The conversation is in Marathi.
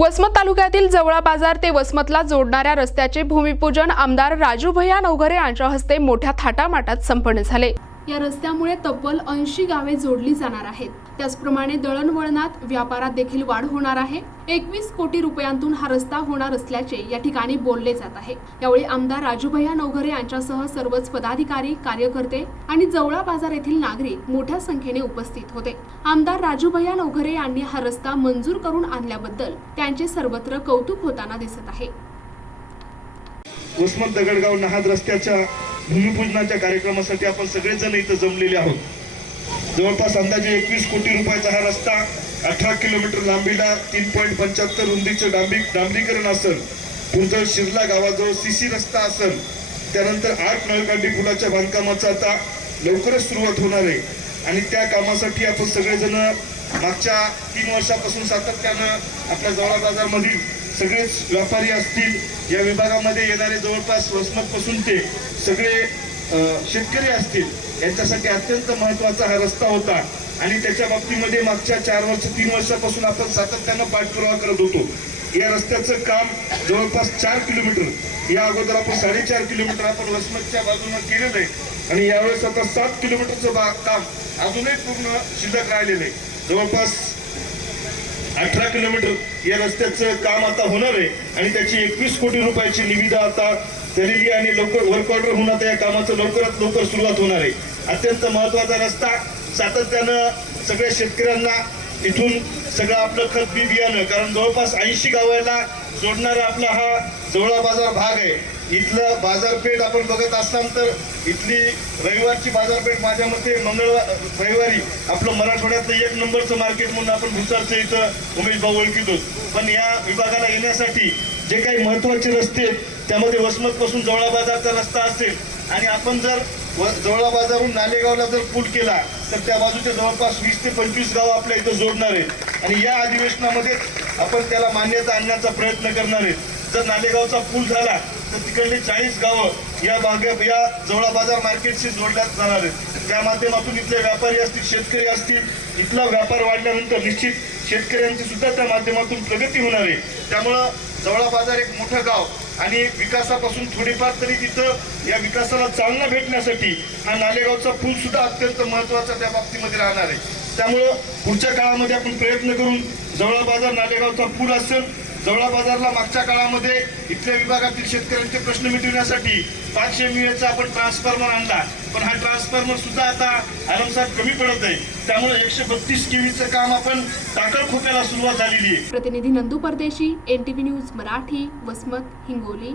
वसमत तालुक्यातील जवळा बाजार ते वसमतला जोडणाऱ्या रस्त्याचे भूमिपूजन आमदार राजू भैया नवघरे यांच्या हस्ते मोठ्या थाटामाटात संपन्न झाले। या रस्त्यामुळे तब्बल 80 गावे जोडली जाणार आहेत। त्याचप्रमाणे दळणवळणात व्यापारात देखील वाढ होणार आहे। 21 कोटी रुपयांतून हा रस्ता होणार असल्याचे या ठिकाणी बोलले जात आहे। यावेळी आमदार राजू भैया नवघरे यांच्यासह सर्वच पदाधिकारी, कार्यकर्ते आणि जवळा बाजार येथील नागरिक मोठ्या संख्येने उपस्थित होते। आमदार राजू भैया नवघरे यांनी हा रस्ता मंजूर करून आणल्याबद्दल त्यांचे सर्वत्र कौतुक होताना दिसत आहे। वसमत दगडगाव नहाद रस्त्याच्या भूमिपूजनाच्या कार्यक्रमासाठी आपण सगळेजण इथं जमलेले आहोत। जवळपास अंदाजे 21 कोटी रुपयाचा हा रस्ता 18 किलोमीटर लांबीला 3.75 रुंदीचे डांबरीकरण असेल, पुरजळ शिरला गावाजवळ सीसी रस्ता असेल, त्यानंतर 8 नळकांडी पुलाच्या बांधकामाचा आता लवकरच सुरुवात होणार आहे। आणि त्या कामासाठी आपण सगळेजण मागच्या 3 वर्षापासून सातत्यानं आपल्या जवळा बाजारमधील सगळेच व्यापारी असतील, या विभागामध्ये येणारे जवळपास वसमत पासून ते सगळे शेतकरी असतील, यांच्यासाठी अत्यंत महत्त्वाचा हा रस्ता होता। आणि त्याच्या बाबतीमध्ये मागच्या 3 वर्षापासून आपण सातत्यानं पाठपुरावा करत होतो। या रस्त्याचं काम जवळपास 4 किलोमीटर, या अगोदर आपण 4.5 किलोमीटर आपण वसमतच्या बाजूने केलेलं आहे आणि यावेळेस आता 7 किलोमीटरचं काम अजूनही पूर्ण शिल्लक राहिलेलं आहे। जवळपास 18 किलोमीटर या रस्त्याचं काम आता होणार आहे आणि त्याची 21 कोटी रुपयाची निविदा आता झालेली आणि लवकर वर्क ऑर्डर होऊन आता या कामाचं लवकरात लवकर सुरुवात होणार आहे। अत्यंत महत्त्वाचा रस्ता, सातत्यानं सगळ्या शेतकऱ्यांना इथून सगळं आपलं खत बी बियाणं, कारण जवळपास 80 गावाला जोडणारा आपला हा जवळा बाजार भाग आहे। इथलं बाजारपेठ आपण बघत असताना तर इथली रविवारची बाजारपेठ माझ्या मते रविवारी आपलं मराठवाड्यातलं 1 नंबरचं मार्केट म्हणून आपण भुसारचं इथं उमेश भाऊ ओळखीतो। पण या विभागाला येण्यासाठी जे काही महत्त्वाचे रस्ते आहेत त्यामध्ये वसमत पासून जवळा बाजारचा रस्ता असेल आणि आपण जर जवळा बाजारून नालेगावला जर पूल केला तर त्या बाजूचे जवळपास 20 ते 25 गाव आपल्या इथं जोडणार आहेत आणि या अधिवेशनामध्ये आपण त्याला मान्यता आणण्याचा प्रयत्न करणार आहेत। जर नालेगावचा पूल झाला तर तिकडले 40 गावं या जवळा बाजार मार्केटशी जोडण्यात जाणार आहेत। त्या माध्यमातून इथले व्यापारी असतील, शेतकरी असतील, इथला व्यापार वाढल्यानंतर निश्चित शेतकऱ्यांची सुद्धा त्या माध्यमातून प्रगती होणार आहे। त्यामुळं जवळा बाजार एक मोठं गाव आणि विकासापासून थोडीफार तरी तिथं या विकासाला चालना भेटण्यासाठी हा नालेगावचा पूल सुद्धा अत्यंत महत्त्वाचा त्या बाबतीमध्ये राहणार आहे। त्यामुळं पुढच्या काळामध्ये आपण प्रयत्न करून जवळा बाजार नालेगावचा पूल असेल, जवळा बाजारला मागच्या काळामध्ये इथल्या विभागातील शेतकऱ्यांचे प्रश्न मिटवण्यासाठी 500 MVA आपण ट्रान्सफॉर्मर आणला, पण हा ट्रान्सफॉर्मर सुद्धा आता आरामसात कमी पडत आहे। त्यामुळे 132 kVचं काम आपण टाकळ खोक्याला सुरुवात झालेली आहे। प्रतिनिधी नंदू परदेशी, NTV न्यूज मराठी, वसमत, हिंगोली।